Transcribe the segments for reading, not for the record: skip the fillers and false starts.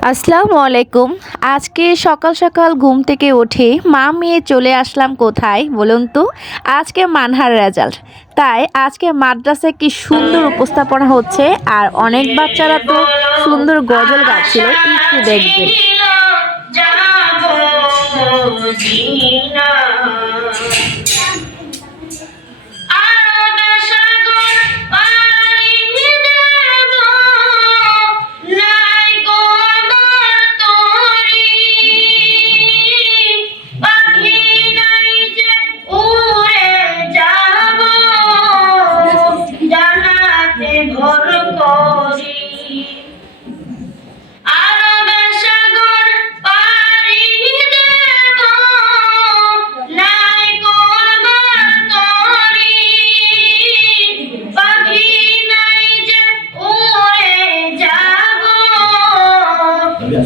আসসালামু আলাইকুম। আজকে সকাল সকাল ঘুম থেকে উঠে মা মেয়ে চলে আসলাম কোথায় বলুন তো? আজকে মানহার রেজাল্ট। তাই আজকে মাদ্রাসায় কি সুন্দর উপস্থাপনা হচ্ছে, আর অনেক বাচ্চারা তো সুন্দর গজল গাচ্ছিল, একটু দেখবেন।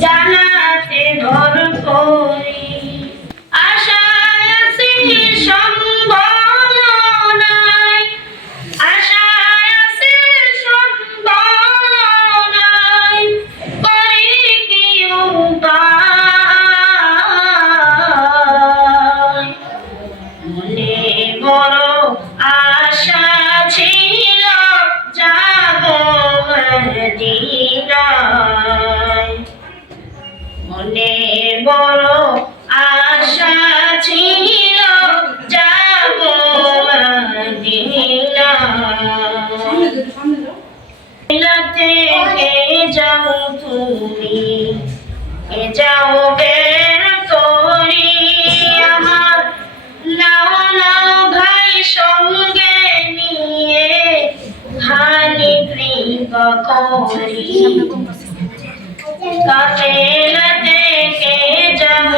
জানাতে ভর করি আশায় আছি সম্বল নাই, আশায় আছি সম্বল নাই, করি কি উপায়। মনে বড় আশা ছিল যাব মদিনায়, মনে বড় আশা ছিল যাব মদিনাতে। যাও তুমি, যাও বের করি আমার, নাও নাও ভাই সঙ্গে নিয়ে, খালি কৃপা করি কাফেলা থেকে যাও।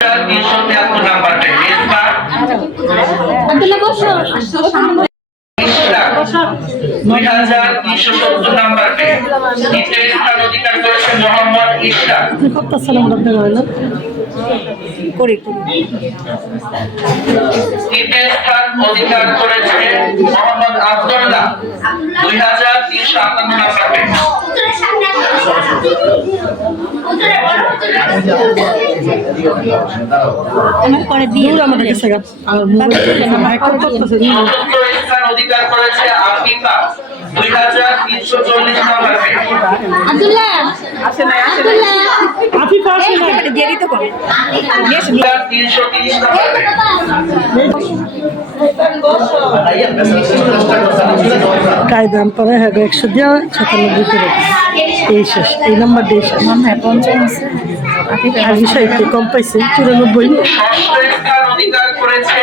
373 নাম্বারটা মেজবাহ 2370 নাম্বারটা দ্বিতীয় স্থান অধিকার করেছে মোহাম্মদ ইশরাক। তৃতীয় স্থান অধিকার করেছে মোহাম্মদ আব্দুল্লাহ 2358 নাম্বারটা। চতুর্থ স্থান অধিকার করেছে আফিফা 2340 নাম্বারে। আফিফা আসে না, দিয়ে দিতে পারে 330 নাম্বারে। কায়দান পরে হ্যাঁ 100 দিয়া 97 করে এই শেষ, এই নাম্বার দিয়ে শেষ। আর বিষয় একটু কম পাইছে 94। ষষ্ঠ স্থান অধিকার করেছে